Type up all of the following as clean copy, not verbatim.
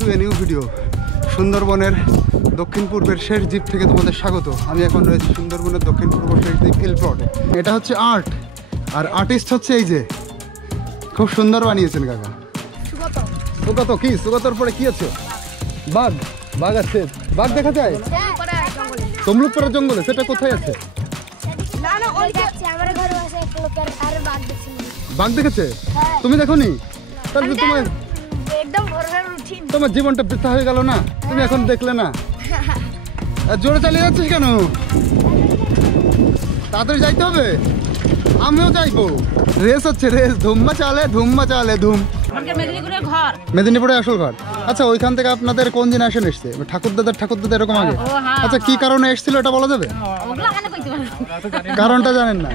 Two a new video. সুন্দরবনের দক্ষিণ পূর্বের শেষ দ্বীপ থেকে তোমাদের স্বাগত। আমি এখন রয়েছি সুন্দরবনের দক্ষিণ পূর্ব শেষ দ্বীপ এল প্লটে। এটা হচ্ছে আর্ট, আর আর্টিস্ট হচ্ছে এই যে, খুব সুন্দর বানিয়েছেন কাকা। সুগত কি? সুগতর পরে কি আছে? বাঘ। বাঘ আছে? বাঘ দেখা যায় তমলুকপাড়ার জঙ্গলে? সেটা কোথায় আছে? বাঘ দেখেছে? তুমি দেখোনি? তাহলে তোমার জীবনটা বৃথা হয়ে গেল না? তুমি এখন দেখলে না? জোরে চালিয়ে যাচ্ছিস কেন? তাড়াতাড়ি যাইতে হবে। আমিও যাইবো। রেস হচ্ছে, রেস। ধুম্মা চালে ধুম। মেদিনীপুরে আসল ঘর। আচ্ছা, ওইখান থেকে আপনাদের কোন জেনারেশন এসছে? ঠাকুরদাদা এরকম আগে? আচ্ছা, কি কারণে এসেছিল এটা বলা যাবে? কারণটা জানেন না?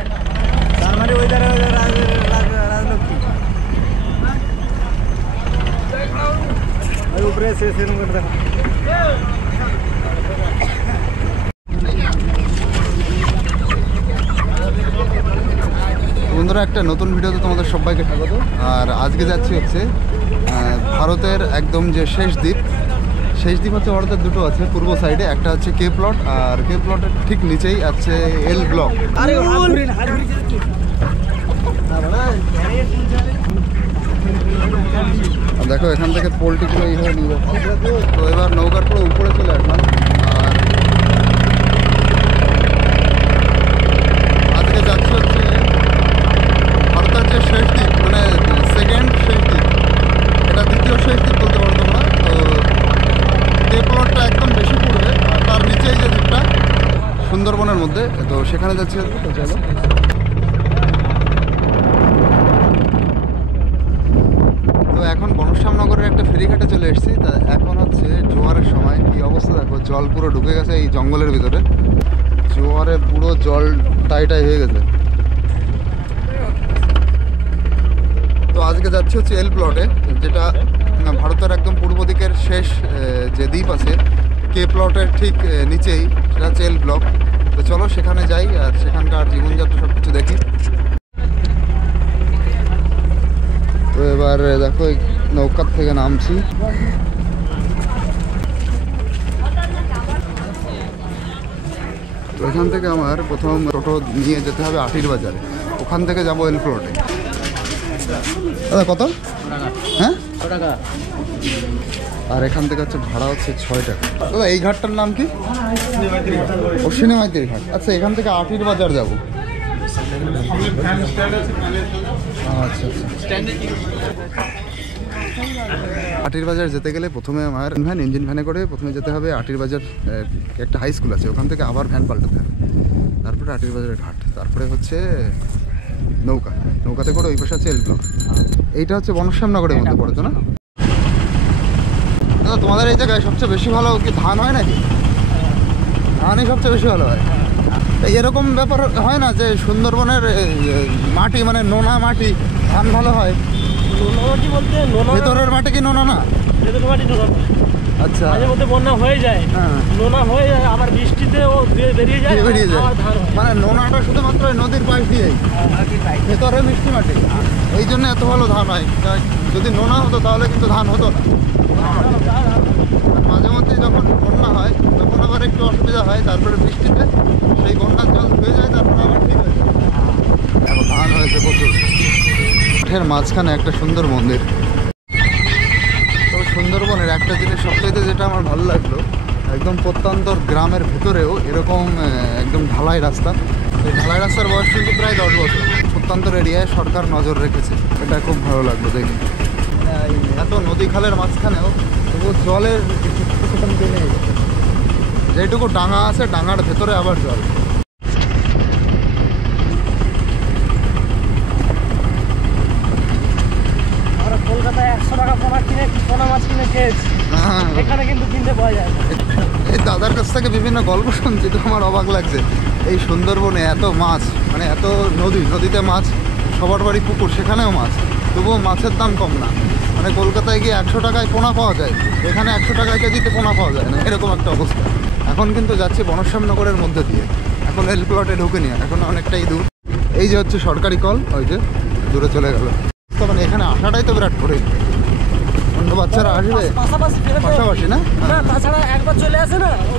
বন্ধুরা, একটা নতুন ভিডিওতে তোমাদের সবাইকে স্বাগত। আর আজকে যাচ্ছি হচ্ছে ভারতের একদম যে শেষ দ্বীপ হচ্ছে ভারতের দুটো আছে পূর্ব সাইডে। একটা হচ্ছে কে প্লট, আর কে প্লটের ঠিক নিচেই আছে এল ব্লক। দেখো, এখান থেকে পোল্ট্রিগুলো এইভাবে নিয়ে যাচ্ছে। তো এবার নৌকার পুরো উপরে চলে আসলাম। আর আজকে যাচ্ছি হচ্ছে ভারতের যে শেষ দ্বীপ, মানে সেকেন্ড শেষ দ্বীপ, এটা দ্বিতীয় শেষ দ্বীপ বলতে পারো তোমরা। তো কে প্লটটা একদম বেশি পড়বে, আর তার নিচেই যে দ্বীপটা সুন্দরবনের মধ্যে, তো সেখানে যাচ্ছি। তো চলো। তো এখন বনশ্যামনগরের একটা ফেরিঘাটে চলে এসেছি। তা এখন হচ্ছে জোয়ারের সময়। কি অবস্থা দেখো, জল পুরো ঢুকে গেছে এই জঙ্গলের ভিতরে। জোয়ারে পুরো জল টাই হয়ে গেছে। তো আজকে যাচ্ছি হচ্ছে এল প্লটে, যেটা ভারতের একদম পূর্ব দিকের শেষ যে দ্বীপ আছে কে প্লটের ঠিক নিচেই, সেটা হচ্ছে এল ব্লক। তো চলো সেখানে যাই আর সেখানকার জীবনযাত্রা সব কিছু দেখি। তো এবার দেখো, নৌকার থেকে নামছি। তো এখান থেকে আমার প্রথম টোটো নিয়ে যেতে হবে আটির বাজারে, ওখান থেকে যাবো এল প্লটে। দাদা কত? হ্যাঁ, 6 টাকা। আর এখান থেকে হচ্ছে ভাড়া হচ্ছে 6 টাকা। দাদা এই ঘাটটার নাম কি? অশ্বিনী মাইতির ঘাট। আচ্ছা, এখান থেকে আটির বাজার যাবো। আচ্ছা। আটির বাজার যেতে গেলে প্রথমে আমার ইঞ্জিন ভ্যানে করে প্রথমে যেতে হবে আটির বাজার। একটা হাই স্কুল আছে, ওখান থেকে আবার ভ্যান পাল্টাতে হবে, তারপরে আটির বাজারের ঘাট, তারপরে হচ্ছে নৌকাতে করে ওই পাশে আছে এল ব্লক। এইটা হচ্ছে বনশ্যামনগরের মধ্যে পড়েছে না? দাদা, তোমাদের এই জায়গায় সবচেয়ে বেশি ভালো কি ধান হয় নাকি? ধানই সবচেয়ে বেশি ভালো হয়। এরকম ব্যাপার হয় না যে সুন্দরবনের মাটি মানে নোনা মাটি, ধান ভালো হয়? ভেতরের মাটি কি নোনা না? আচ্ছা, মাঝে মধ্যে বন্যা হয়ে যায়, নোনা হয়ে যায়, আবার বৃষ্টিতে ও বেরিয়ে যায়। মানে নোনাটা শুধুমাত্র নদীর পাশ দিয়েই, ভেতরে মিষ্টি মাটি, এই জন্য এত ভালো ধান হয়। যদি নোনা হতো তাহলে কিন্তু ধান হতো না। মাঝে মধ্যে যখন বন্যা হয় তখন আবার একটু অসুবিধা হয়, তারপরে বৃষ্টিতে সেই বন্যার জল ধুয়ে যায়, তারপরে আবার ঠিক হয়ে যায়। এখন ধান হয়েছে প্রচুর। মাঠের মাঝখানে একটা সুন্দর মন্দির। তো সুন্দরবনের একটা জিনিস সবচাইতে যেটা আমার ভালো লাগলো, একদম প্রত্যন্তর গ্রামের ভেতরেও এরকম একদম ঢালাই রাস্তা। এই ঢালাই রাস্তার বয়স কিন্তু প্রায় 10 বছর। প্রত্যন্তর এরিয়ায় সরকার নজর রেখেছে, এটা খুব ভালো লাগলো দেখে। এত নদী খালের মাঝখানেও তবু জলের নেই, যেটুকু ডাঙা আছে ডাঙার ভেতরে আবার জল। কলকাতায় 100 টাকা পোনা মাছ কিনে খেয়েছি, এখানে কিন্তু কিনতে পাওয়া যায় না। এই দাদার কাছ থেকে বিভিন্ন গল্প শুনছি, তো আমার অবাক লাগছে। এই সুন্দরবনে এত মাছ, মানে এত নদীতে মাছ, সবার বাড়ি পুকুর, সেখানেও মাছ, তবুও মাছের দাম কম না। মানে কলকাতায় গিয়ে 100 টাকায় পোনা পাওয়া যায়, এখানে 100 টাকায় কেজিতে পোনা পাওয়া যায় না, এরকম একটা অবস্থা। এখন কিন্তু যাচ্ছি বনশ্যামনগরের মধ্যে দিয়ে, এখন এল প্লটে ঢুকে নিয়ে, এখন অনেকটাই দূর। এই যে হচ্ছে সরকারি কল, ওই যে দূরে চলে গেল। মানে এখানে আসাটাই তো বিরাট করে, তো বাচ্চারা আসবে পাশাপাশি না? তাছাড়া একবার চলে আসে না, ও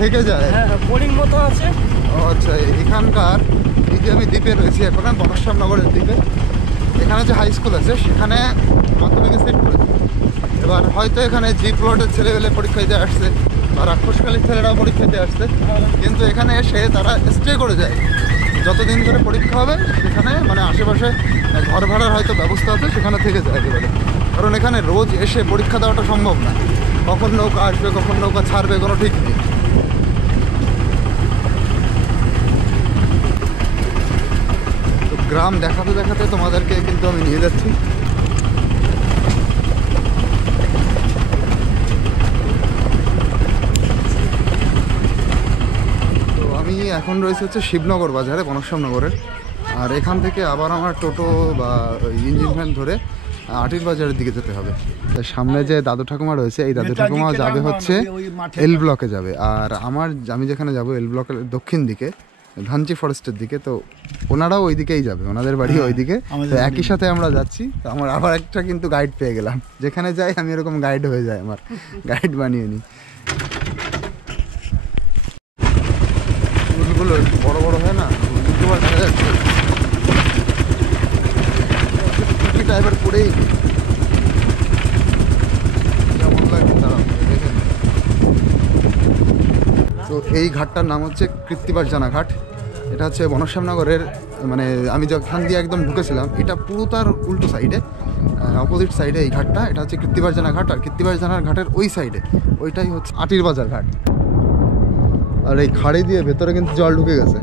থেকে যায়। হ্যাঁ, বোর্ডিং মতো আছে। ও আচ্ছা, এখানকার এই যে আমি দ্বীপে রয়েছি এখন, বনশ্যামনগরের দ্বীপে, এখানে যে হাই স্কুল আছে সেখানে মাধ্যমিকে সেট করেছে। এবার হয়তো এখানে জি প্লটের ছেলেবেলে পরীক্ষা দিতে আসছে বা রাক্ষসকালীর ছেলেরাও পরীক্ষা দিতে আসছে, কিন্তু এখানে এসে তারা স্টে করে যায়। যতদিন ধরে পরীক্ষা হবে সেখানে মানে আশেপাশে ঘর ভাড়ার হয়তো ব্যবস্থা আছে, সেখানে থেকে যায় একেবারে। কারণ এখানে রোজ এসে পরীক্ষা দেওয়াটা সম্ভব না, কখন নৌকা আসবে কখন নৌকা ছাড়বে কোনো ঠিক নেই। তো গ্রাম দেখাতে দেখাতে তোমাদেরকে কিন্তু আমি নিয়ে যাচ্ছি। তো আমি এখন রয়েছে হচ্ছে শিবনগর বাজারে, বনশ্যামনগরের। আর এখান থেকে আবার আমার টোটো বা ইঞ্জিন ভ্যান ধরে আটির বাজারের দিকে যেতে হবে। সামনে যে দাদু ঠাকুমা রয়েছে, এই দাদু ঠাকুমা যাবে হচ্ছে এল ব্লকে যাবে, আর আমি যেখানে যাব এল ব্লকের দক্ষিণ দিকে, ধানচি ফরেস্টের দিকে। তো ওনারাও ওই দিকেই যাবে, ওনাদের বাড়ি ওইদিকে। তো একই সাথে আমরা যাচ্ছি। তো আমার আবার একটা কিন্তু গাইড পেয়ে গেলাম, যেখানে যাই আমি এরকম গাইড হয়ে যায়, আমার গাইড বানিয়ে নিই। ফুলগুলো একটু বড় বড় হয় না, ফুলগুলো দেখা যাচ্ছে টাইপের পরেই কেমন লাগে তারা দেখেন। তো এই ঘাটটার নাম হচ্ছে কৃত্তিবারজানা ঘাট। এটা হচ্ছে বনশ্যামনগরের, মানে আমি যখন দিয়ে একদম ঢুকেছিলাম, এটা পুরো তার উল্টো সাইডে, অপোজিট সাইডে এই ঘাটটা। এটা হচ্ছে কৃত্তিবারজানা ঘাট, আর কৃত্তিবারজানার ঘাটের ওই সাইডে ওইটাই হচ্ছে আটির বাজার ঘাট। আর এই খাড়ি দিয়ে ভেতরে কিন্তু জল ঢুকে গেছে।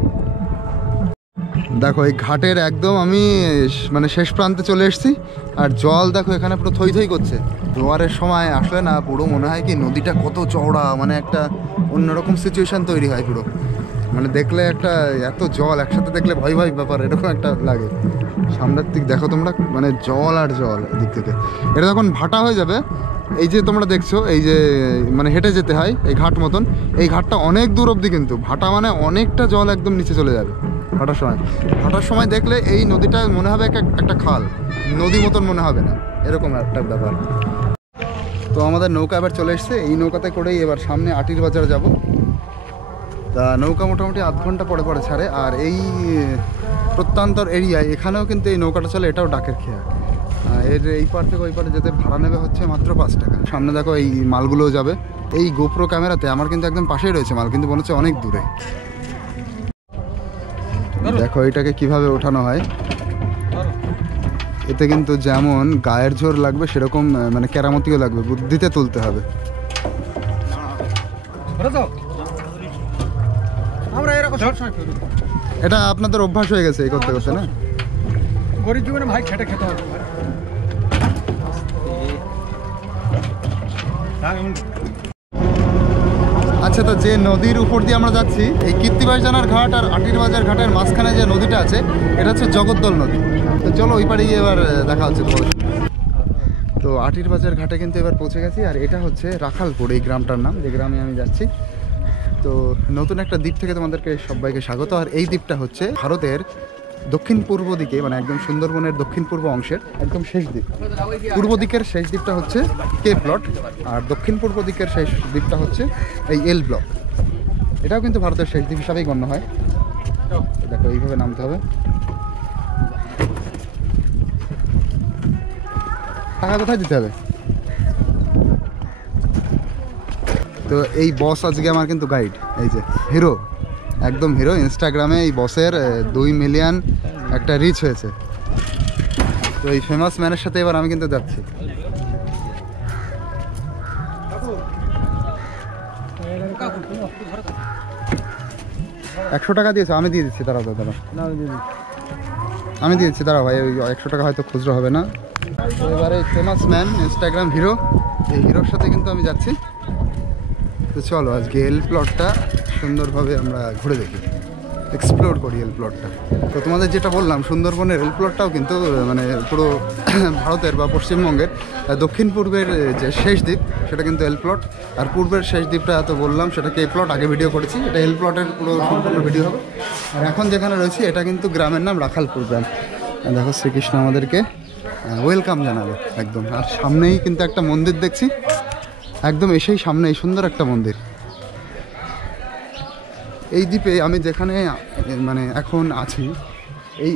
দেখো এই ঘাটের একদম আমি মানে শেষ প্রান্তে চলে এসেছি, আর জল দেখো এখানে পুরো থই থই করছে। জোয়ারের সময় আসলে না পুরো মনে হয় কি নদীটা কত চওড়া, মানে একটা অন্যরকম সিচুয়েশান তৈরি হয় পুরো। মানে দেখলে একটা এত জল একসাথে দেখলে ভয় ভয় ব্যাপার এরকম একটা লাগে। সামনের দিক দেখো তোমরা, মানে জল আর জল এদিক থেকে। এটা যখন ভাটা হয়ে যাবে, এই যে তোমরা দেখছো এই যে মানে হেঁটে যেতে হয় এই ঘাট মতন, এই ঘাটটা অনেক দূর অবধি, কিন্তু ভাটা মানে অনেকটা জল একদম নিচে চলে যাবে ভাটার সময় দেখলে এই নদীটা মনে হবে একটা খাল, নদী মতন মনে হবে না, এরকম একটা ব্যাপার। তো আমাদের নৌকা এবার চলে এসছে, এই নৌকাতে করেই এবার সামনে আটির বাজার যাব। তা নৌকা মোটামুটি আধ ঘন্টা পরে পরে ছাড়ে। আর এই প্রত্যন্তর এরিয়ায় এখানেও কিন্তু এই নৌকাটা চলে, এটাও ডাকের খেয়া। এর এই পার থেকে ওই পারে যেতে ভাড়া নেবে হচ্ছে মাত্র 5 টাকা। সামনে দেখো এই মালগুলোও যাবে। এই গোপ্রো ক্যামেরাতে আমার কিন্তু একদম পাশেই রয়েছে মাল, কিন্তু মনে হচ্ছে অনেক দূরে। দেখো এটাকে কিভাবে ওঠানো হয়। এতে কিন্তু যেমন গায়ের জোর লাগবে সেরকম মানে কেরামতিও লাগবে, বুদ্ধিতে তুলতে হবে। এটা আপনাদের অভ্যাস হয়ে গেছে এই করতে করতে না? গরিব জীবনে ভাই খেটে খেতে হবে। আচ্ছা, তো যে নদীর উপর দিয়ে আমরা যাচ্ছি, এই কৃত্তিবারজানার ঘাট আর আটির বাজার ঘাটের মাঝখানে যে নদীটা আছে, এটা হচ্ছে জগদ্দল নদী। তো চলো ওই পাড়ে গিয়ে এবার দেখা হচ্ছে তোমাদের। তো আটির বাজার ঘাটে কিন্তু এবার পৌঁছে গেছি, আর এটা হচ্ছে রাখালপুর এই গ্রামটার নাম, যে গ্রামে আমি যাচ্ছি। তো নতুন একটা দ্বীপ থেকে তোমাদেরকে সবাইকে স্বাগত। আর এই দ্বীপটা হচ্ছে ভারতের দক্ষিণ পূর্ব দিকে, মানে একদম সুন্দরবনের দক্ষিণ পূর্ব অংশের একদম শেষ দ্বীপ। পূর্ব দিকের শেষ দ্বীপটা হচ্ছে কে প্লট, আর দক্ষিণ পূর্ব দিকের শেষ দ্বীপটা হচ্ছে এই এল ব্লক। এটাও কিন্তু ভারতের শেষ দ্বীপ হিসাবেই গণ্য হয়। দেখো এইভাবে নামতে হবে। টাকা কোথায় দিতে হবে? তো এই বস আজকে আমার কিন্তু গাইড, এই যে হিরো, একদম হিরো। ইনস্টাগ্রামে এই বসের 2 মিলিয়ন একটা রিচ হয়েছে। তো এই ফেমাস ম্যানের সাথে এবার আমি কিন্তু যাচ্ছি। $100 দিয়েছো? আমি দিয়ে দিচ্ছি, দাঁড়াও আমি দিয়ে দিচ্ছি, দাঁড়াও ভাই। ওই $100 হয়তো খুচরো হবে না। তো এবারে ফেমাস ম্যান ইনস্টাগ্রাম হিরো, এই হিরোর সাথে কিন্তু আমি যাচ্ছি। তো চলো আজকে এল প্লটটা সুন্দরভাবে আমরা ঘুরে দেখি, এক্সপ্লোর করি এল প্লটটা। তো তোমাদের যেটা বললাম, সুন্দরবনের এল প্লটটাও কিন্তু মানে পুরো ভারতের বা পশ্চিমবঙ্গের দক্ষিণ পূর্বের যে শেষ দ্বীপ, সেটা কিন্তু এল প্লট। আর পূর্বের শেষ দ্বীপটা এত বললাম, সেটা কে প্লট, আগে ভিডিও করেছি। এটা এল প্লটের পুরো সম্পূর্ণ ভিডিও হবে। আর এখন যেখানে রয়েছি এটা কিন্তু গ্রামের নাম রাখালপুর গ্রাম। দেখো শ্রীকৃষ্ণ আমাদেরকে ওয়েলকাম জানাবে একদম। আর সামনেই কিন্তু একটা মন্দির দেখছি, একদম এসেই সামনেই সুন্দর একটা মন্দির। এই দ্বীপে আমি যেখানে মানে এখন আছি,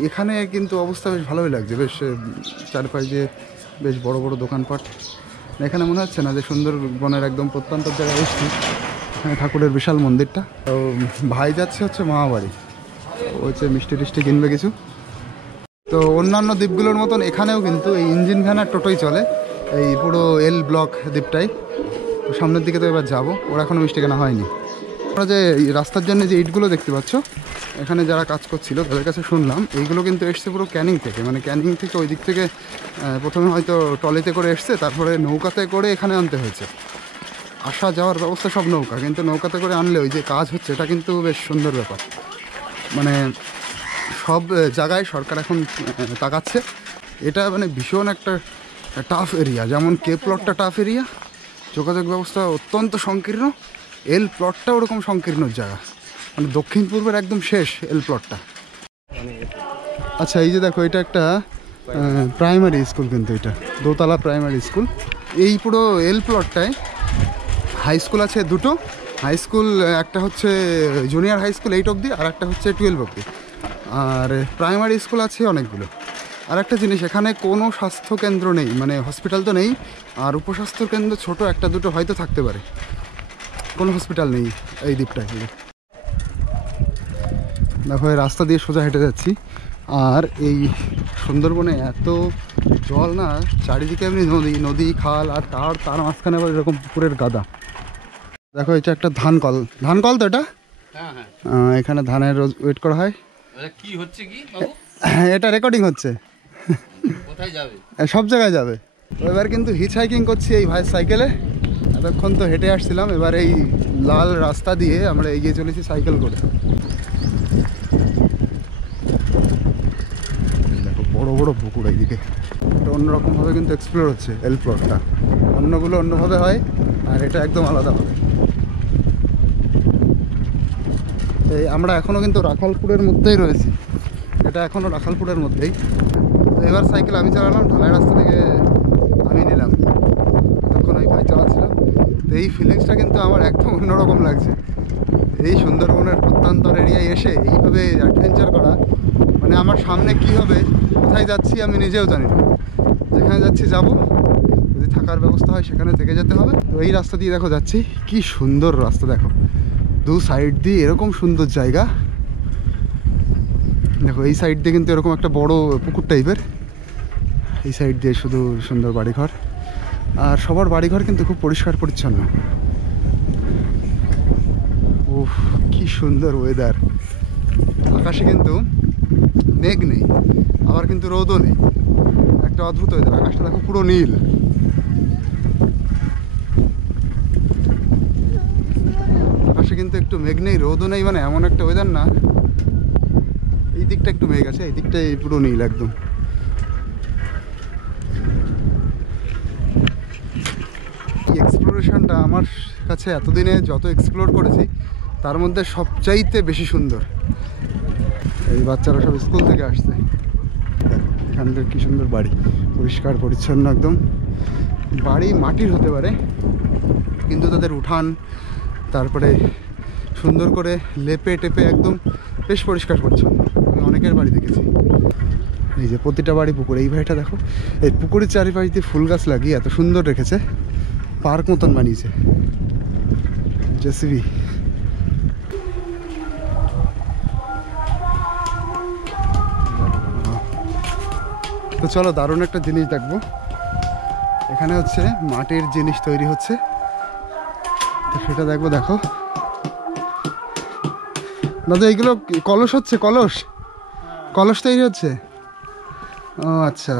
এখানে কিন্তু অবস্থা বেশ ভালোই লাগছে, বেশ চারপাশে বেশ বড় বড় দোকানপাট। এখানে মনে হচ্ছে না যে সুন্দরবনের একদম প্রত্যন্ত জায়গায় এসছি। এখানে ঠাকুরের বিশাল মন্দিরটা। তো ভাই যাচ্ছে হচ্ছে মামাবাড়ি, ও হচ্ছে মিষ্টি টিষ্টি কিনবে কিছু। তো অন্যান্য দ্বীপগুলোর মতন এখানেও কিন্তু এই ইঞ্জিন ভ্যান আর টোটোই চলে, এই পুরো এল ব্লক দ্বীপটাই। তো সামনের দিকে তো এবার যাবো, ওরা এখনও মিষ্টি কেনা হয়নি। আমরা যে রাস্তার জন্য যে ইটগুলো দেখতে পাচ্ছ, এখানে যারা কাজ করছিল তাদের কাছে শুনলাম এইগুলো কিন্তু এসছে পুরো ক্যানিং থেকে, মানে ক্যানিং থেকে ওই দিক থেকে প্রথমে হয়তো ট্রলিতে করে এসছে, তারপরে নৌকাতে করে এখানে আনতে হয়েছে। আসা যাওয়ার ব্যবস্থা সব নৌকা, কিন্তু নৌকাতে করে আনলে ওই যে কাজ হচ্ছে এটা কিন্তু বেশ সুন্দর ব্যাপার। মানে সব জায়গায় সরকার এখন তাকাচ্ছে। এটা মানে ভীষণ একটা টাফ এরিয়া, যেমন কে প্লটটা টাফ এরিয়া, যোগাযোগ ব্যবস্থা অত্যন্ত সংকীর্ণ, এল প্লটটা ওরকম সংকীর্ণ জায়গা, মানে দক্ষিণ পূর্বের একদম শেষ এল প্লটটা। আচ্ছা এই যে দেখো, এটা একটা প্রাইমারি স্কুল, কিন্তু এটা দোতলা প্রাইমারি স্কুল। এই পুরো এল প্লটটায় হাই স্কুল আছে দুটো। হাই স্কুল একটা হচ্ছে জুনিয়র হাই স্কুল 8 অবধি, আর একটা হচ্ছে 12 অবধি, আর প্রাইমারি স্কুল আছে অনেকগুলো। আর একটা জিনিস, এখানে কোনো স্বাস্থ্যকেন্দ্র নেই, মানে হসপিটাল তো নেই, আর উপস্বাস্থ্য কেন্দ্র ছোট একটা দুটো হয়তো থাকতে পারে, কোনো হসপিটাল নেই এই দ্বীপটায়। দেখো এই রাস্তা দিয়ে সোজা হেঁটে যাচ্ছি, আর এই সুন্দরবনে এত জল না, চারিদিকে এমনি নদী নদী খাল, আর তার মাঝখানে আবার এরকম পুকুরের গাদা। দেখো এটা একটা ধান কল তো এটা, এখানে ধানের রোজ ওয়েট করা হয়। কি হচ্ছে কি বাবু? এটা রেকর্ডিং হচ্ছে, কোথায় যাবে? সব জায়গায় যাবে। এবার কিন্তু হিচ হাইকিং করছি এই ভাইয়ের সাইকেলে, এতক্ষণ তো হেঁটে আসছিলাম, এবার এই লাল রাস্তা দিয়ে আমরা এগিয়ে চলেছি সাইকেল করে। দেখো বড় বড় পুকুর এইদিকে, এটা অন্যরকমভাবে কিন্তু এক্সপ্লোর হচ্ছে এল প্লটটা, অন্যগুলো অন্যভাবে হয় আর এটা একদম আলাদাভাবে। এই আমরা এখনও কিন্তু রাখালপুরের মধ্যেই রয়েছি, এটা এখনও রাখালপুরের মধ্যেই। তো এবার সাইকেল আমি চালালাম, ঢালাই রাস্তা থেকে আমি নিলাম, তখন ওই ভাই চালাচ্ছিল। তো এই ফিলিংসটা কিন্তু আমার একদম অন্যরকম লাগছে, এই সুন্দরবনের প্রত্যন্তর এরিয়ায় এসে এইভাবে অ্যাডভেঞ্চার করা। মানে আমার সামনে কি হবে, কোথায় যাচ্ছি আমি নিজেও জানি না, যেখানে যাচ্ছি যাব, যদি থাকার ব্যবস্থা হয় সেখানে থেকে যেতে হবে। তো এই রাস্তা দিয়ে দেখো যাচ্ছি, কি সুন্দর রাস্তা, দেখো দু সাইড দিয়ে এরকম সুন্দর জায়গা। দেখো এই সাইড দিয়ে কিন্তু এরকম একটা বড় পুকুর টাইপের, এই সাইড দিয়ে শুধু সুন্দর বাড়িঘর, আর সবার বাড়িঘর কিন্তু খুব পরিষ্কার পরিচ্ছন্ন। উফ কি সুন্দর ওয়েদার, আকাশে কিন্তু মেঘ নেই, আবার কিন্তু রোদও নেই, একটা অদ্ভুত ওয়েদার। আকাশটা দেখো পুরো নীল, আকাশে কিন্তু একটু মেঘ নেই রোদও নেই, মানে এমন একটা ওয়েদার না। এই দিকটা একটু মেঘ আছে, এই দিকটাই পুরো নীল একদম। এই এক্সপ্লোরেশনটা আমার কাছে এতদিনে যত এক্সপ্লোর করেছি তার মধ্যে সবচাইতে বেশি সুন্দর। এই বাচ্চারা সব স্কুল থেকে আসছে, এখানকার কি সুন্দর বাড়ি, পরিষ্কার পরিচ্ছন্ন একদম। বাড়ি মাটির হতে পারে, কিন্তু তাদের উঠান তারপরে সুন্দর করে লেপে টেপে একদম বেশ পরিষ্কার পরিচ্ছন্ন। আমি অনেকের বাড়ি দেখেছি, এই যে প্রতিটা বাড়ি পুকুর। এই ভাইটা দেখো, এই পুকুরের চারিপাশ দিয়ে ফুল গাছ লাগিয়ে এত সুন্দর রেখেছে, পার্ক মতন বানিয়েছে জেসিবি। তো চলো দারুণ একটা জিনিস দেখবো, এখানে হচ্ছে মাটির জিনিস তৈরি হচ্ছে, তো সেটা দেখবো। দেখো দাদা এইগুলো কলস হচ্ছে, কলস তৈরি হচ্ছে। ও আচ্ছা,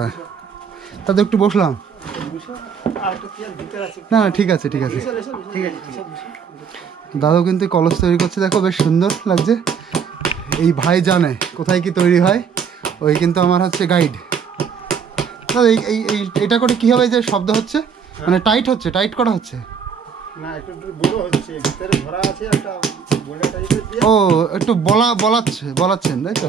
তাদের একটু বসলাম। না ঠিক আছে ঠিক আছে, দাদাও কিন্তু কলস তৈরি করছে, দেখো বেশ সুন্দর লাগছে। এই ভাই জানে কোথায় কি তৈরি হয়, ওই কিন্তু আমার হচ্ছে গাইড। দাদা এটা করে কি হবে, যে শব্দ হচ্ছে, মানে টাইট করা হচ্ছে। ও একটু বলাচ্ছেন তাই তো?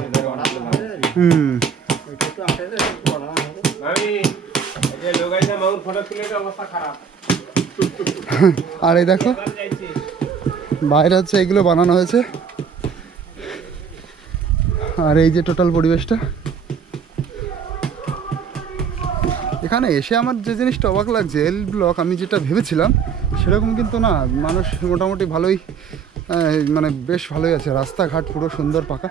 আর এই দেখো বাইরে হচ্ছে এগুলো বানানো হয়েছে। আর এই যে টোটাল পরিবেশটা, এখানে এসে আমার যে জিনিসটা অবাক লাগছে, এল ব্লক আমি যেটা ভেবেছিলাম সেরকম কিন্তু না। মানুষ মোটামুটি ভালোই, মানে বেশ ভালোই আছে। রাস্তাঘাট পুরো সুন্দর পাকা।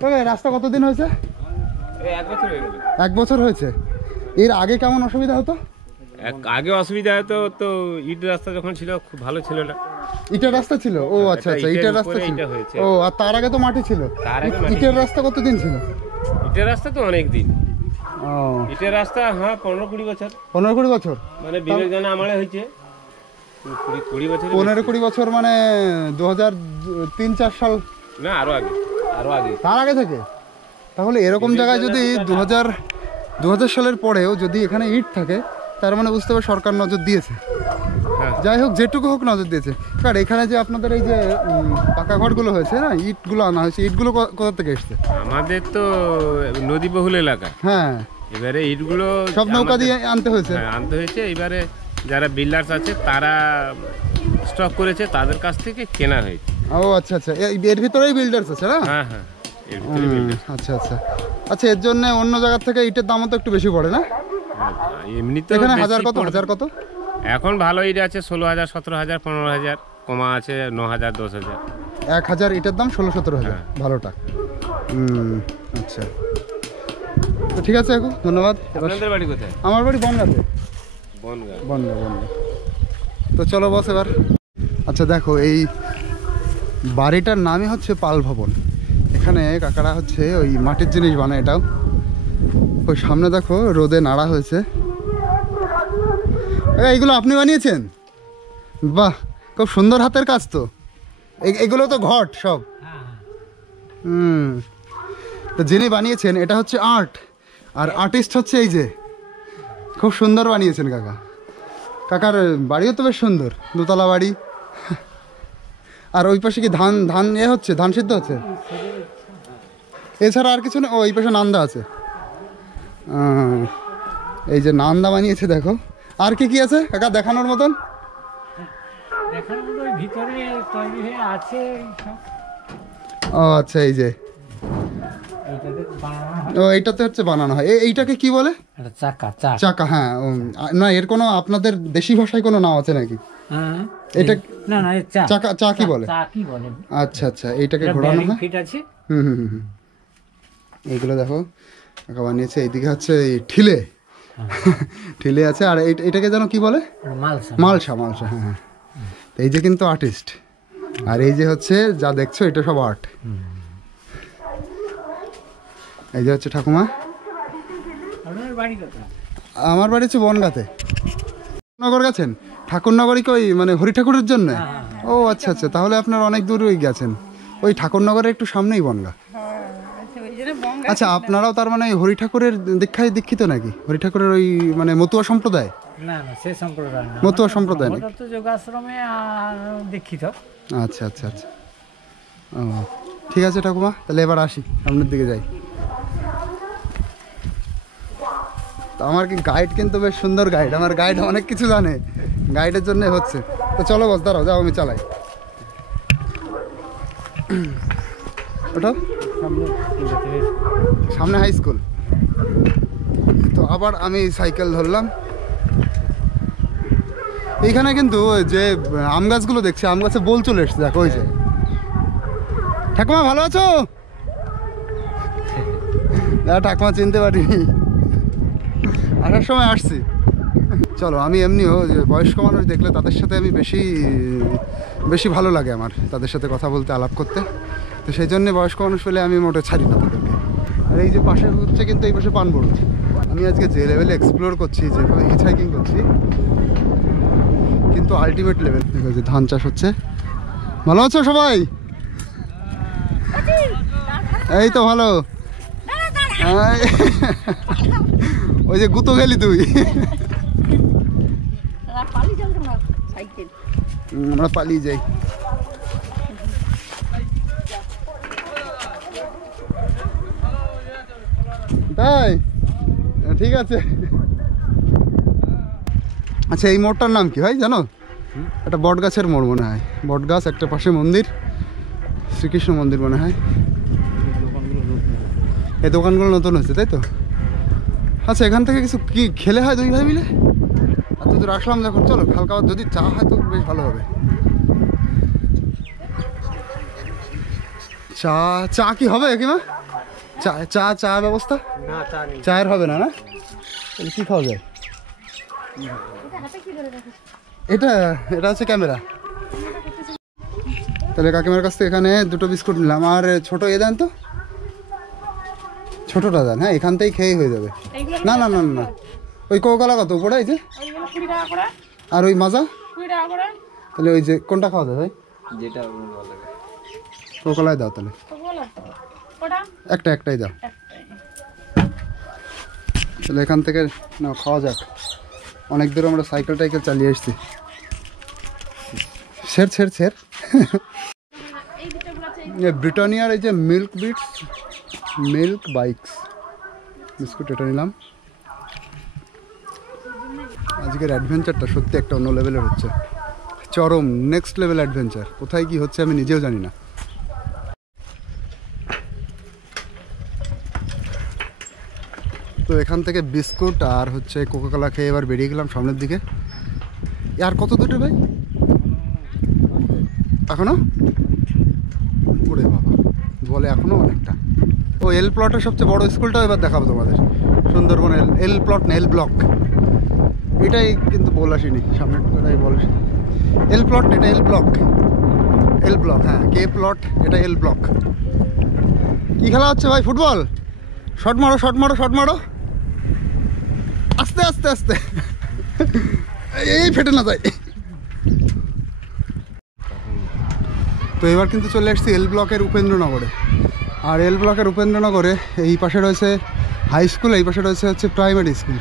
তবে রাস্তা কতদিন হয়েছে? 1 বছর হয়েছে। এর আগে কেমন অসুবিধা হতো? আগে অসুবিধা হতো তো, ইট রাস্তা যখন ছিল খুব ভালো ছিল না। ইটের রাস্তা ছিল? ও আচ্ছা আচ্ছা, ইটের রাস্তা ছিল। ও, আর তার আগে তো মাটি ছিল। ইটের রাস্তা কতদিন ছিল? ইটের রাস্তা তো অনেক দিন। ও, ইটের রাস্তা হ্যাঁ 15-20 বছর। 15-20 বছর মানে বিবেকজানা আমলে হয়েছে। 20 বছর, 15-20 বছর মানে 2003-4 সাল না, আরো আগে, আরো আগে, তার আগে থেকে। তাহলে এরকম জায়গায় যদি 2000 সালের পরেও যদি এখানে ইট থাকে, তার মানে বুঝতে হবে সরকার নজর দিয়েছে। যাই হোক, যেটুকু হোক নজর দিয়েছে। কারণ এখানে যে আপনাদের এই যে পাকা ঘরগুলো হয়েছে না, ইটগুলো আনা হয়েছে, ইটগুলো কোথা থেকে এসছে? আমাদের তো নদী বহুল এলাকা। হ্যাঁ, এবারে ইটগুলো সব নৌকা দিয়ে আনতে হয়েছে। আনতে হয়েছে। এবারে যারা বিল্ডার্স আছে তারা স্টক করেছে, তাদের কাছ থেকে কেনা হয়েছে। ও আচ্ছা আচ্ছা, এর ভিতরেই বিল্ডার্স আছে না? হ্যাঁ হ্যাঁ, এর ভিতরে builders। আচ্ছা আচ্ছা আচ্ছা, এর জন্য অন্য জায়গা থেকে ইটের দামও তো একটু বেশি পড়ে না? এমনিতে এখানে হাজার কত? এখন ভালো ইট আছে 16,000, 17,000, 15,000, কমা আছে 9,000, 10,000। 1000 ইটের দাম 16-17,000 ভালোটা। আচ্ছা, তো ঠিক আছে কাকু, ধন্যবাদ। আপনাদের বাড়ি কোথায়? আমার বাড়ি বনগাঁতে। বনগাঁ। তো চলো বস এবার। আচ্ছা দেখো, এই বাড়িটার নামই হচ্ছে পাল ভবন। এখানে কাকারা হচ্ছে ওই মাটির জিনিস বানায়। এটাও ওই সামনে দেখো রোদে নাড়া হয়েছে। এইগুলো আপনি বানিয়েছেন? বাহ, খুব সুন্দর হাতের কাজ তো। এগুলো তো ঘট সব। তো যিনি বানিয়েছেন এটা হচ্ছে আর্ট, আর আর্টিস্ট হচ্ছে এই যে, খুব সুন্দর বানিয়েছেন কাকা। কাকার বাড়িও তো বেশ সুন্দর, দোতলা বাড়ি। আর ওই পাশে কি ধান হচ্ছে, ধান সিদ্ধ হচ্ছে? এছাড়া আর কিছু না? ওই পাশে নান্দা আছে। এই যে নান্দা বানিয়েছে দেখো। আর কি আছে কাকা দেখানোর মতন? ও আচ্ছা, এই যে ও এইটাতে হচ্ছে বানানো হয়। এইটাকে কি বলে? চাকা। হ্যাঁ, না এর কোনো আপনাদের দেশি ভাষায় কোনো নাম আছে নাকি? এটা চা কি বলে? আচ্ছা আচ্ছা, এইটাকে ঘোরানো হয়। এইগুলো দেখো কাকা বানিয়েছে। এইদিকে হচ্ছে ঠিলে আছে। আর এটাকে যেন কি বলে? মালসা। হ্যাঁ হ্যাঁ, এই যে কিন্তু আর্টিস্ট। আর এই যে হচ্ছে যা দেখছো, এটা সব আর্ট। এই যে হচ্ছে ঠাকুমা। আমার বাড়ি হচ্ছে বনগাঁতে। নগর গেছেন? ঠাকুরনগরই কি ওই মানে হরি ঠাকুরের জন্য? ও আচ্ছা আচ্ছা, তাহলে আপনার অনেক দূরই গেছেন। ওই ঠাকুরনগরের একটু সামনেই বনগাঁ। আচ্ছা, আপনারাও তার মানে হরি ঠাকুরের দীক্ষায় দীক্ষিত নাকি? হরি ঠাকুরের ওই মানে মতুয়া সম্প্রদায়? না সে সম্প্রদায় না, মতুয়া সম্প্রদায় নাকি? তো যোগাশ্রমে দীক্ষিত। আচ্ছা আচ্ছা আচ্ছা, ও ঠিক আছে ঠাকুমা, তাহলে এবার আসি, সামনের দিকে যাই। আমার কি গাইড কিন্তু বেশ সুন্দর গাইড। আমার গাইড অনেক কিছু জানে, গাইডের জন্য হচ্ছে। তো চলো বস, দাঁড়াও, যাও আমি চালাই। ওটা সামনে হাই স্কুল। তো আবার আমি সাইকেল ধরলাম। এইখানে কিন্তু যে আম গাছগুলো দেখছি, আম গাছে বোল চলে এসছে দেখো। ওই যে ঠাকুমা, ভালো আছো? ঠাকুমা চিনতে পারিনি, আসার সময় আসছি। চলো, আমি এমনিও যে বয়স্ক মানুষ দেখলে তাদের সাথে আমি বেশি ভালো লাগে আমার, তাদের সাথে কথা বলতে, আলাপ করতে। তো সেই জন্য বয়স্ক মানুষ পেলে আমি মোটে ছাড়ি না তাদেরকে। আর এই যে পাশে হচ্ছে কিন্তু এই পাশে পানবড়। আমি আজকে যে লেভেলে এক্সপ্লোর করছি, যেভাবে হিচ হাইকিং করছি, কিন্তু আলটিমেট লেভেল। দেখো যে ধান চাষ হচ্ছে। ভালো আছো সবাই? এই তো ভালো। ওই যে গুতো গেলি তুই। আমরা পালিয়ে যাই। তাই ঠিক আছে। আচ্ছা এই মোড়টার নাম কি ভাই জানো? একটা বট গাছের মোড় মনে হয়, বট গাছ, একটা পাশে মন্দির, শ্রীকৃষ্ণ মন্দির মনে হয়। এই দোকানগুলো নতুন হচ্ছে তাই তো? আচ্ছা এখান থেকে কিছু কি খেলে হয় দুই ভাই মিলে? এত দূর আসলাম যখন, চলো হালকা যদি চা হয় তো বেশ ভালো হবে। চা চা কি হবে কিমা? চা চা চা ব্যবস্থা চায়ের হবে না? না তাহলে কি খাওয়া যায়? এটা এটা হচ্ছে ক্যামেরা। তাহলে কাকিমার কাছ থেকে এখানে দুটো বিস্কুট নিলাম, আর ছোট এ দেন তো, ছোটটা দেন। হ্যাঁ এখান থেকেই খেয়ে হয়ে যাবে। না না না না, ওই কোকালা কত উপরে এই যে, আর ওই মাজা? তাহলে ওই যে কোনটা খাওয়া যায় ভাই? যেটা কোকালায় দাও তাহলে, একটাই দাও। তাহলে এখান থেকে না খাওয়া যাক, অনেক দূর আমরা সাইকেল টাইকেল চালিয়ে এসেছি। ছেড় ব্রিটানিয়ার এই যে milk bits, milk Bikis biscuit, এটা নিলাম। আজকের অ্যাডভেঞ্চারটা সত্যি একটা অন্য লেভেলের হচ্ছে, চরম নেক্সট লেভেল অ্যাডভেঞ্চার। কোথায় কি হচ্ছে আমি নিজেও জানি না। তো এখান থেকে বিস্কুট আর হচ্ছে কোকাকোলা খেয়ে এবার বেরিয়ে গেলাম সামনের দিকে। আর কত দূরে ভাই এখনো? ওরে বাবা, বলে এখনো অনেকটা। ও এল প্লটের সবচেয়ে বড় স্কুলটাও এবার দেখাবো তোমাদের, সুন্দরবন এল প্লট না এল ব্লক, এটাই কিন্তু বল আসেনি সামনেটাই বল। এল প্লট এটা এল ব্লক, এল ব্লক, হ্যাঁ কে প্লট এটা এল ব্লক। কি খেলা হচ্ছে ভাই? ফুটবল? শট মারো শট মারো শট মারো, আস্তে আস্তে আস্তে, এই ফেটে না যায়। তো এবার কিন্তু চলে এসেছি এল ব্লকের উপেন্দ্রনগরে। আর এল ব্লকের উপেন্দ্রনগরে এই পাশে রয়েছে হাই স্কুল, এই পাশে রয়েছে হচ্ছে প্রাইমারি স্কুল।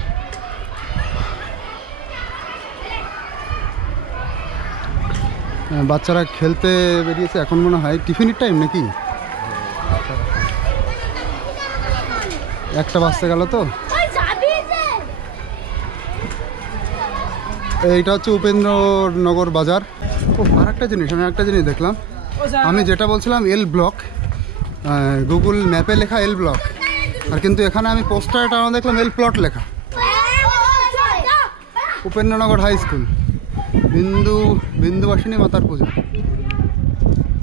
বাচ্চারা খেলতে বেরিয়েছে, এখন মনে হয় টিফিনের টাইম নাকি, একটা বাজতে গেল। তো এইটা হচ্ছে উপেন্দ্রনগর বাজার। ও আর একটা জিনিস, আমি একটা জিনিস দেখলাম, আমি যেটা বলছিলাম এল ব্লক, গুগল ম্যাপে লেখা এল ব্লক, আর কিন্তু এখানে আমি পোস্টারে টানা দেখলাম এল প্লট লেখা। উপেন্দ্রনগর হাই স্কুল, বিন্দুবাসিনী মাতার পূজা,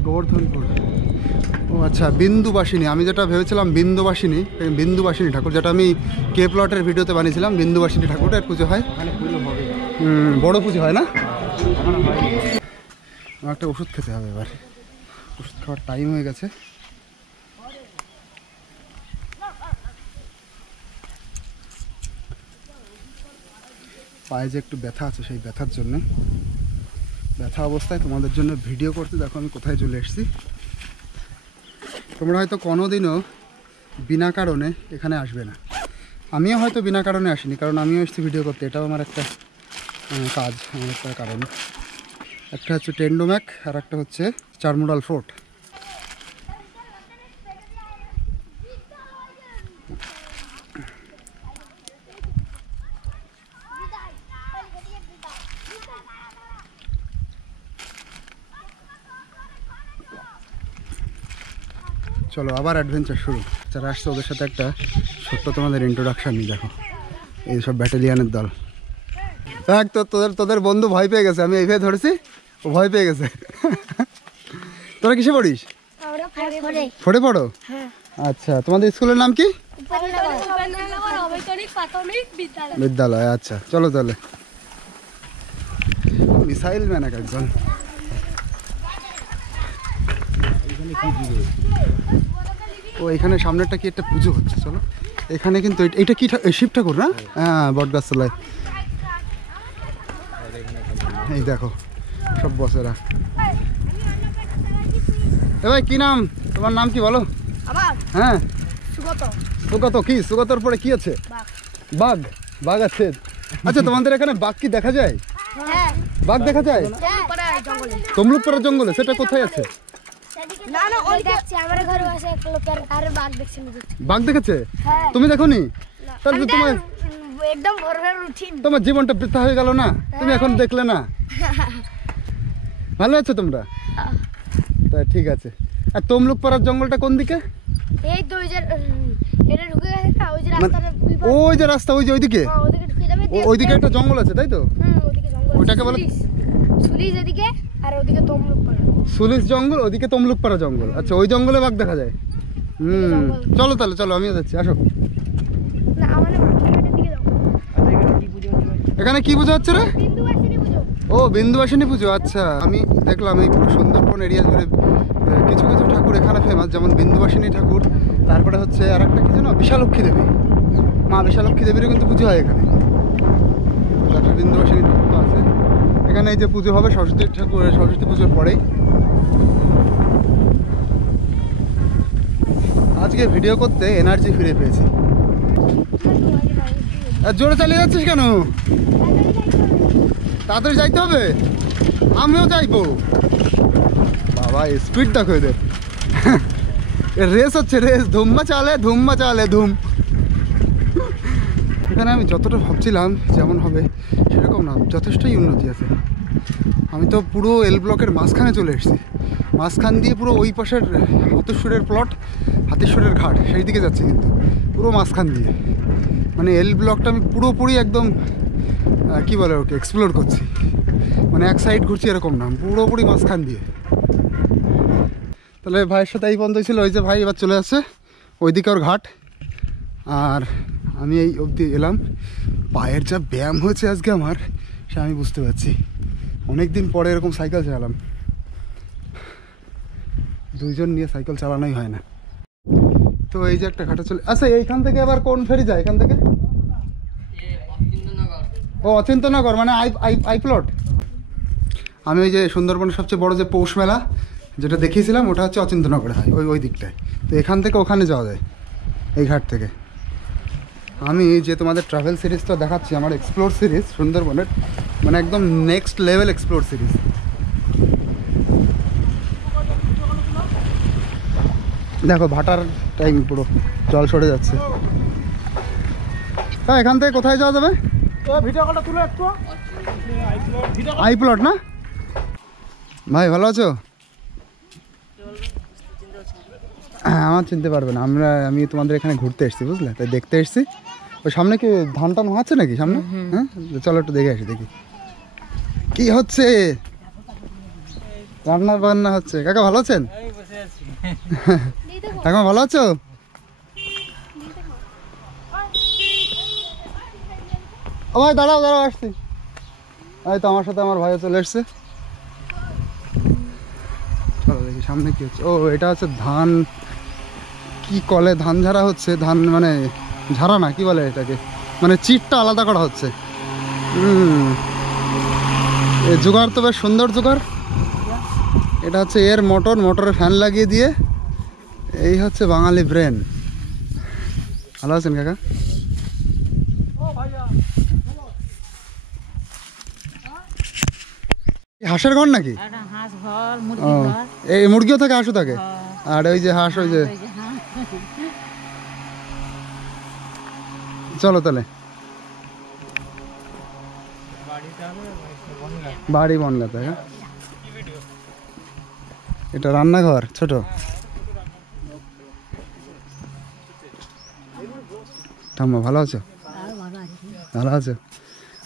গোবর্ধনপুর। ও আচ্ছা বিন্দুবাসিনী, আমি যেটা ভেবেছিলাম বিন্দুবাসিনী ঠাকুর, যেটা আমি কে প্লটের ভিডিওতে বানিয়েছিলাম, বিন্দুবাসিনী ঠাকুরের পুজো হয়, বড় পুজো হয় না? আমার একটা ওষুধ খেতে হবে, এবার ওষুধ খাওয়ার টাইম হয়ে গেছে। পায়ে যে একটু ব্যথা আছে, সেই ব্যথার জন্য, ব্যথা অবস্থায় তোমাদের জন্য ভিডিও করতে দেখো আমি কোথায় চলে এসেছি। তোমরা হয়তো কোনোদিনও বিনা কারণে এখানে আসবে না, আমিও হয়তো বিনা কারণে আসিনি, কারণ আমিও এসেছি ভিডিও করতে, এটাও আমার একটা কাজ, আমার একটা কারণ। একটা হচ্ছে টেন্ডোম্যাক আর একটা হচ্ছে চারমুরাল ফোর্ট। চলো আবার অ্যাডভেঞ্চার শুরু। যারা আসছে ওদের সাথে একটা ছোট্ট তোমাদের ইন্ট্রোডাকশান নিই। দেখো এইসব ব্যাটালিয়ানের দল। দেখ তো তোদের বন্ধু ভয় পেয়ে গেছে, আমি এইভাবে ধরেছি, ও ভয় পেয়ে গেছে। তোরা কিসে পড়িস? ফোর্টে পড়ো? আচ্ছা, তোমাদের স্কুলের নাম কি? বিদ্যালয়। আচ্ছা চলো তাহলে। মিসাইল ম্যান একজন। ও এখানে সামনেরটা কি একটা পুজো হচ্ছে, চলো এখানে। কিন্তু এটা কি শিব ঠাকুর না? হ্যাঁ বটগাছ তলায়। এই দেখো সব বসেরা। এ ভাই কি নাম তোমার? নাম কি বলো? হ্যাঁ সুগত। কি সুগতর পরে কি আছে? বাঘ। বাঘ আছে। আচ্ছা তোমাদের এখানে বাঘ কি দেখা যায়? বাঘ দেখা যায় তমলুকপাড়া জঙ্গলে? সেটা কোথায় আছে? বাঘ দেখেছে? তুমি দেখোনি? তাহলে তোমার একদম ভোরবেলা রুটিন। তোমার জীবনটা বৃথা হয়ে গেল না, তুমি এখন দেখলে না। ভালো আছো তোমরা? তা ঠিক আছে। আর তমলুক পাড়ার জঙ্গলটা কোন দিকে? এই তো ওই যে এটা ঢুকে গেছে না, ওই যে রাস্তাটা ওই যে রাস্তা, ওই যে ওইদিকে, ওদিকে ঢুকে যাবে। ওইদিকে একটা জঙ্গল আছে তাই তো? ওদিকে জঙ্গল। ওইটাকে বলে সুলিশ এদিকে, আর ওদিকে তমলুক পাড়া। সুলিশ জঙ্গল, ওদিকে তমলুক পাড়া জঙ্গল। আচ্ছা, ওই জঙ্গলে বাঘ দেখা যায়। চলো তাহলে, চলো আমিও যাচ্ছি, আসো। না মানে মাঠের দিকে যাও। এখানে কি পুজো হচ্ছে রে? বিন্দুবাসিনী পুজো। ও, বিন্দুবাসিনী পুজো। আচ্ছা, আমি দেখলাম এই পুরো সুন্দরবন এরিয়া জুড়ে কিছু কিছু ঠাকুর এখানে ফেমাস, যেমন বিন্দুবাসিনী ঠাকুর, তারপরে হচ্ছে আর একটা কি যেন বিশালক্ষী দেবী, মা বিশালক্ষী দেবীরও কিন্তু পুজো হয় এখানে। তারপরে বিন্দুবাসিনী ঠাকুর তো আছে এখানে। এই যে পুজো হবে সরস্বতী ঠাকুর, সরস্বতী পুজোর পরেই। আজকে ভিডিও করতে এনার্জি ফিরে পেয়েছি। আর জোরে চালিয়ে যাচ্ছিস কেন? তাড়াতাড়ি যাইতে হবে, আমিও যাইবো। বাবা স্পিড দেখো এদের, রেস হচ্ছে রেস, ধুম্মা চালে ধুম। এখানে আমি যতটা ভাবছিলাম যেমন হবে সেরকম না, যথেষ্টই উন্নতি আছে। আমি তো পুরো এল ব্লকের মাঝখানে চলে এসেছি, মাঝখান দিয়ে পুরো ওই পাশের হাতেশ্বরের প্লট, হাতেশ্বরের ঘাট, সেই দিকে যাচ্ছি, কিন্তু পুরো মাঝখান দিয়ে। মানে এল ব্লকটা আমি পুরোপুরি একদম কি বলে ওকে এক্সপ্লোর করছি, মানে এক সাইড ঘুরছি এরকম না, পুরোপুরি মাঝখান দিয়ে। তাহলে ভাইয়ের সাথে এই বন্ধ ছিল, ওই যে ভাই এবার চলে আসছে ওইদিকে ওর ঘাট, আর আমি এই অবধি এলাম। পায়ের যা ব্যায়াম হয়েছে আজকে আমার, সে আমি বুঝতে পারছি। অনেক দিন পরে এরকম সাইকেল চালালাম, দুইজন নিয়ে সাইকেল চালানোই হয় না। তো এই যে একটা ঘাটে চলে, আচ্ছা এইখান থেকে আবার কোন ফেরি যায় এখান থেকে? ও অচিন্তনগর, মানে আই প্লট। আমি ওই যে সুন্দরবনের সবচেয়ে বড় যে পৌষ মেলা যেটা দেখিয়েছিলাম, ওটা হচ্ছে অচিন্তনগরে হয়, ওই দিকটায়। তো এখান থেকে ওখানে যাওয়া যায় এই ঘাট থেকে। আমি যে তোমাদের ট্রাভেল সিরিজটা দেখাচ্ছি, আমার এক্সপ্লোর সিরিজ সুন্দরবনের, মানে একদম নেক্সট লেভেল এক্সপ্লোর সিরিজ। দেখো ভাটার টাইম, পুরো জল সরে যাচ্ছে। হ্যাঁ, এখান থেকে কোথায় যাওয়া যাবে? আই প্লট না ভাই? ভালো আছো? হ্যাঁ, আমার চিনতে পারবে না, আমি তোমাদের এখানে ঘুরতে এসেছি, বুঝলে, তাই দেখতে এসেছি। ওই সামনে কি ধান টান হচ্ছে নাকি সামনে? হ্যাঁ, চলো একটু দেখে আসি, দেখি কি হচ্ছে। রান্না বান্না হচ্ছে। কাকা ভালো আছেন? কাকা ভালো আছো? ও ভাই দাঁড়াও আসছি। এই তো আমার সাথে আমার ভাইও চলে এসছে। চলো দেখি সামনে কি হচ্ছে। ও, এটা হচ্ছে ধান, কি কলে ধান ঝাড়া হচ্ছে। ধান মানে ঝাড়া না, কি বলে এটাকে, মানে চিটটা আলাদা করা হচ্ছে। এই জোগাড় তো বেশ সুন্দর জোগাড়। এটা হচ্ছে এর মোটরের ফ্যান লাগিয়ে দিয়ে, এই হচ্ছে বাঙালি ব্রেন। ভালো আছেন কাকা? হাঁসের ঘর নাকি? এই মুরগিও থাকে, হাঁসও থাকে, আর ওই যে হাঁস, ওই যে। চলো তাহলে, বাড়ি বনগাতে। হ্যাঁ, এটা রান্নাঘর ছোট। ঠাম্মা ভালো আছো? ভালো আছো?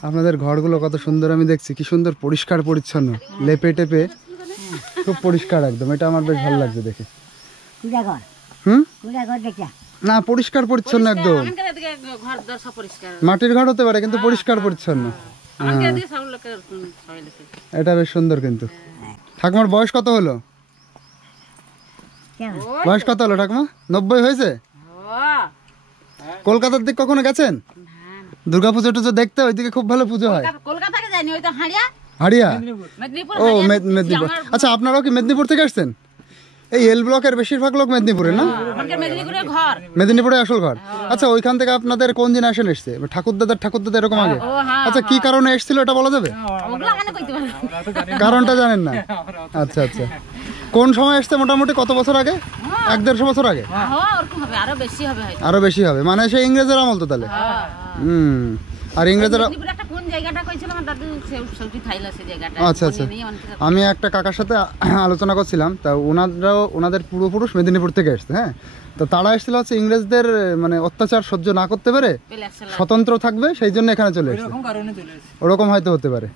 আপনাদের ঘরগুলো কত সুন্দর আমি দেখছি, কি সুন্দর পরিষ্কার পরিচ্ছন্ন, লেপে টেপে খুব পরিষ্কার একদম। এটা আমার বেশ ভালো লাগছে দেখে। না, পরিষ্কার পরিচ্ছন্ন একদম। মাটির ঘর হতে পারে কিন্তু পরিষ্কার পরিচ্ছন্ন। এটা বেশ সুন্দর। কিন্তু ঠাকুমার বয়স কত হলো? বয়স কত হলো ঠাকুমা? 90 হয়েছে? কলকাতার দিক কখনো গেছেন? দুর্গাপুজো টুজো দেখতে ওইদিকে খুব ভালো পুজো হয়। হাড়িয়া? ও, মেদিনীপুর। আচ্ছা, আপনারাও কি মেদিনীপুর থেকে আসছেন? এই এল ব্লকের বেশিরভাগ লোক মেদিনীপুরে না? মেদিনীপুরে আসল ঘর। আচ্ছা, ওইখান থেকে আপনাদের কোন জেনারেশন এসছে? ঠাকুরদাদা এরকম আগে? আচ্ছা, কি কারণে এসেছিল এটা বলা যাবে? কারণটা জানেন না? আচ্ছা আচ্ছা, কোন সময় এসছে? মোটামুটি কত বছর আগে? 1-1.5 বছর আগে? আরো বেশি হবে, মানে সেই ইংরেজের আমল তো তাহলে। আর ইংরেজরা মেদিনীপুরে একটা কোন জায়গাটা কইছিল আমার দাদু সৌটি থাইলা সেই জায়গাটা আচ্ছা আচ্ছা আমি একটা কাকার সাথে আলোচনা করছিলাম তা ওনাদের পূর্বপুরুষ মেদিনীপুর থেকে এসছে হ্যাঁ তো তারা এসেছিল হচ্ছে ইংরেজদের মানে অত্যাচার সহ্য না করতে পেরে স্বতন্ত্র থাকবে সেই জন্য এখানে চলে এসেছে ওরকম হয়তো হতে পারে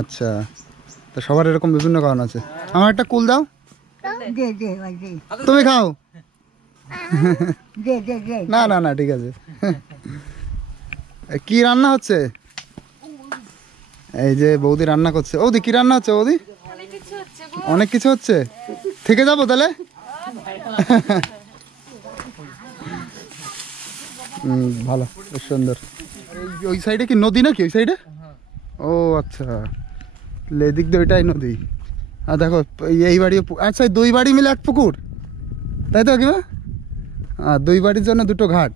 আচ্ছা তো সবার এরকম বিভিন্ন কারণ আছে আমার একটা কুল দাও তুমি খাও না না না ঠিক আছে কি রান্না হচ্ছে এই যে বৌদি রান্না করছে বৌদি কি রান্না হচ্ছে বৌদি অনেক কিছু হচ্ছে থেকে যাবো তাহলে ভালো বেশ সুন্দর ওই সাইডে কি নদী নাকি ওই সাইডে ও আচ্ছা এদিক দিয়ে ওইটাই নদী আর দেখো এই বাড়ি আচ্ছা দুই বাড়ি মিলে এক পুকুর তাই তো কি আর দুই বাড়ির জন্য দুটো ঘাট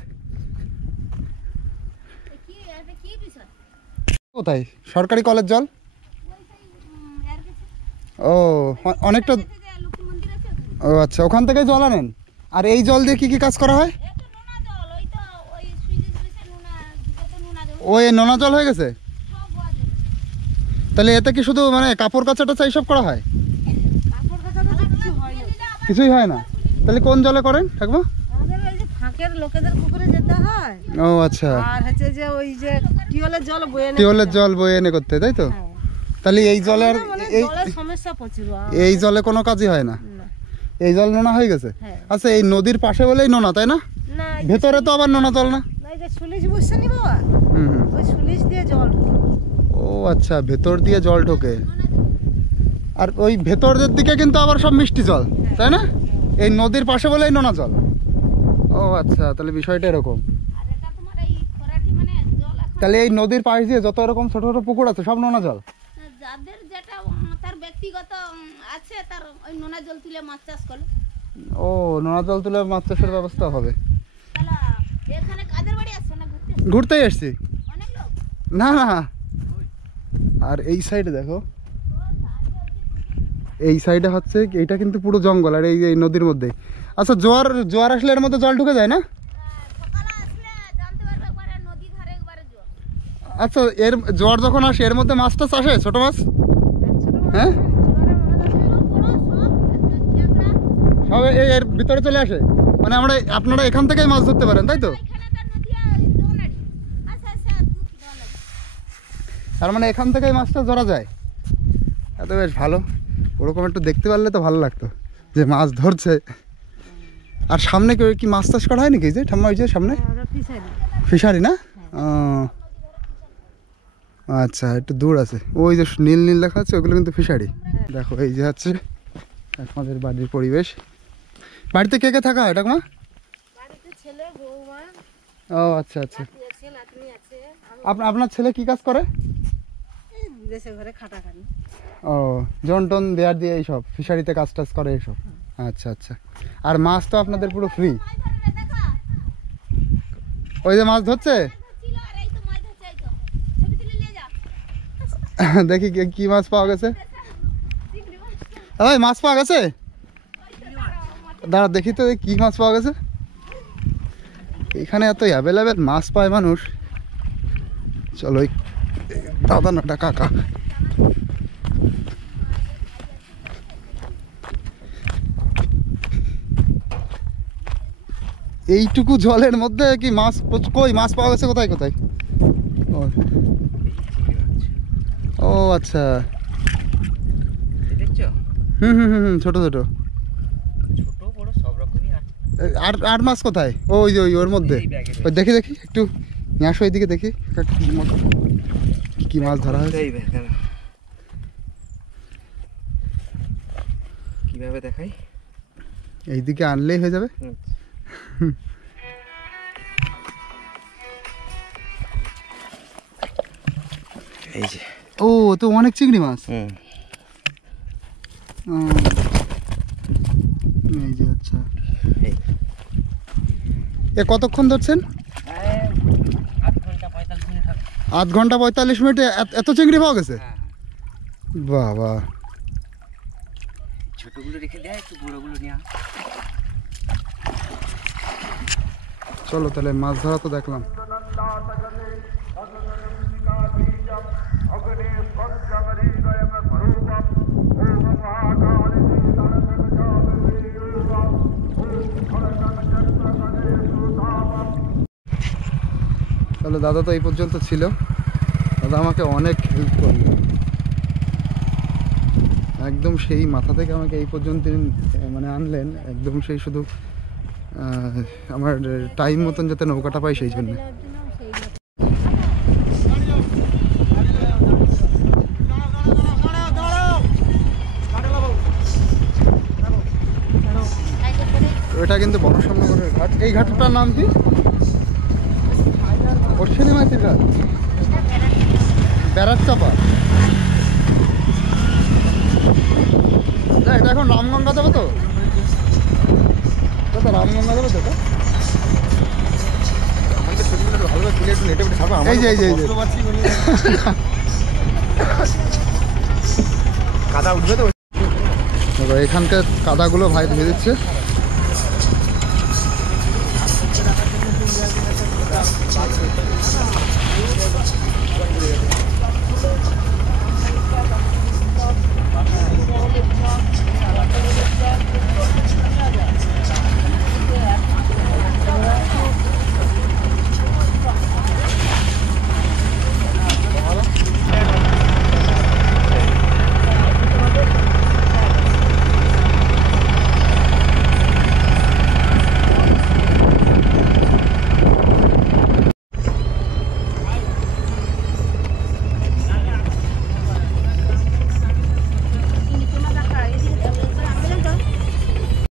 কোথায় সরকারি কলের জল ও অনেকটা ও আচ্ছা ওখান থেকে জল আনেন আর এই জল দিয়ে কি কি কাজ করা হয় ওই নোনা জল হয়ে গেছে তাহলে এতে কি শুধু মানে কাপড় কাচাটা চাই সব করা হয় কিছুই হয় না তাহলে কোন জলে করেন ঠাকুমা ফাঁকের লোকেদের পুকুরে যেতে হয় ও আচ্ছা আর হচ্ছে যে ওই যে টিউবওয়েলের জল বয়ে এনে করতে তাই তো তাহলে এই জলের সমস্যা প্রচুর এই জলে কোনো কাজই হয় না এই জল নোনা হয়ে গেছে আচ্ছা এই নদীর পাশে বলেই নোনা তাই না ভেতরে তো আবার নোনা জল না সুলিশ বুঝছে নি বাবা ওই সুলিশ দিয়ে জল ও আচ্ছা ভেতর দিয়ে জল ঢোকে আর ওই ভেতরের দিকে কিন্তু আবার সব মিষ্টি জল তাই না এই নদীর পাশে বলেই নোনা জল ও আচ্ছা তাহলে বিষয়টা এরকম তাহলে এই নদীর পাশ দিয়ে যত এরকম ছোট ছোট পুকুর আছে সব নোনা জল যাদের যেটা তার ব্যক্তিগত আছে তার ওই নোনা জল তুলে মাছ চাষ করে ও নোনা জল তুলে মাছ চাষের ব্যবস্থা হবে এখানে কাদের বাড়ি আসছে না ঘুরতেই এসছি অনেক লোক না না আর এই সাইডে দেখো এই সাইডে হচ্ছে এইটা কিন্তু পুরো জঙ্গল আর এই নদীর মধ্যে আচ্ছা জোয়ার আসলে এর মধ্যে জল ঢুকে যায় না আচ্ছা এর জোয়ার যখন আসে এর মধ্যে মাছ টাছ আসে ছোট মাছ হ্যাঁ সব এর ভিতরে চলে আসে মানে আপনারা এখান থেকেই মাছ ধরতে পারেন তাই তো তার মানে এখান থেকেই মাছটা ধরা যায় এত বেশ ভালো ওরকম একটু দেখতে পারলে তো ভালো লাগতো যে মাছ ধরছে আর সামনে কি মাছ চাষ করা হয় নাকি যে ঠাম্মা ওই যে সামনে ফিশারি না আচ্ছা একটু দূর আছে ওই যে নীল নীল লেখা আছে ওগুলো কিন্তু ফিশারি দেখো এই যে হচ্ছে আমাদের বাড়ির পরিবেশ বাড়িতে কে কে থাকা হয় ঠাকুমা ও আচ্ছা আচ্ছা আপনার ছেলে কি কাজ করে ও জন টন দেয়ার দিয়ে এইসব ফিশারিতে কাজ টাজ করে এইসব আচ্ছা আচ্ছা আর মাছ তো আপনাদের পুরো ফ্রি ওই যে মাছ ধরছে দেখি কি মাছ পাওয়া গেছে ওই মাছ পাওয়া গেছে দাঁড়া দেখি তো কি মাছ পাওয়া গেছে এখানে এত অ্যাভেলেবেল মাছ পায় মানুষ চলো ওই দাদা নাটা কাকা এইটুকু জলের মধ্যে কি মাছ কই মাছ পাওয়া গেছে কোথায় কোথায় ও আচ্ছা হুম ছোট ছোট আর মাছ কোথায় ওই যে ওর মধ্যে ওই দেখি একটু নিয়ে আসো এইদিকে দেখি কি মাছ ধরা হয়েছে কিভাবে দেখাই এইদিকে আনলেই হয়ে যাবে এই যে ও তো অনেক চিংড়ি মাছ এই যে আচ্ছা এ কতক্ষণ ধরছেন আধ ঘন্টা 45 মিনিটে এত চিংড়ি পাওয়া গেছে বাবা ছোটগুলো রেখে দেয় একটু বড়গুলো নিয়ে চলো তাহলে মাছ ধরা তো দেখলাম তাহলে দাদা তো এই পর্যন্ত ছিল, দাদা আমাকে অনেক হেল্প করলো, একদম সেই মাথা থেকে আমাকে এই পর্যন্ত মানে আনলেন, একদম সেই শুধু আমার টাইম মতন যাতে নৌকাটা পাই সেই জন্য। এটা কিন্তু বনসামনগরের ঘাট। এই ঘাটটার নাম কি? অশ্বিনী মাইতির ঘাট, ব্যারাক চাপা। এটা এখন রামগঙ্গা যাবে তো? রামগঙ্গা যাবে তো? এই যে কাদা উঠবে তো, এখানকার কাদাগুলো ভাই ধুয়ে দিচ্ছে।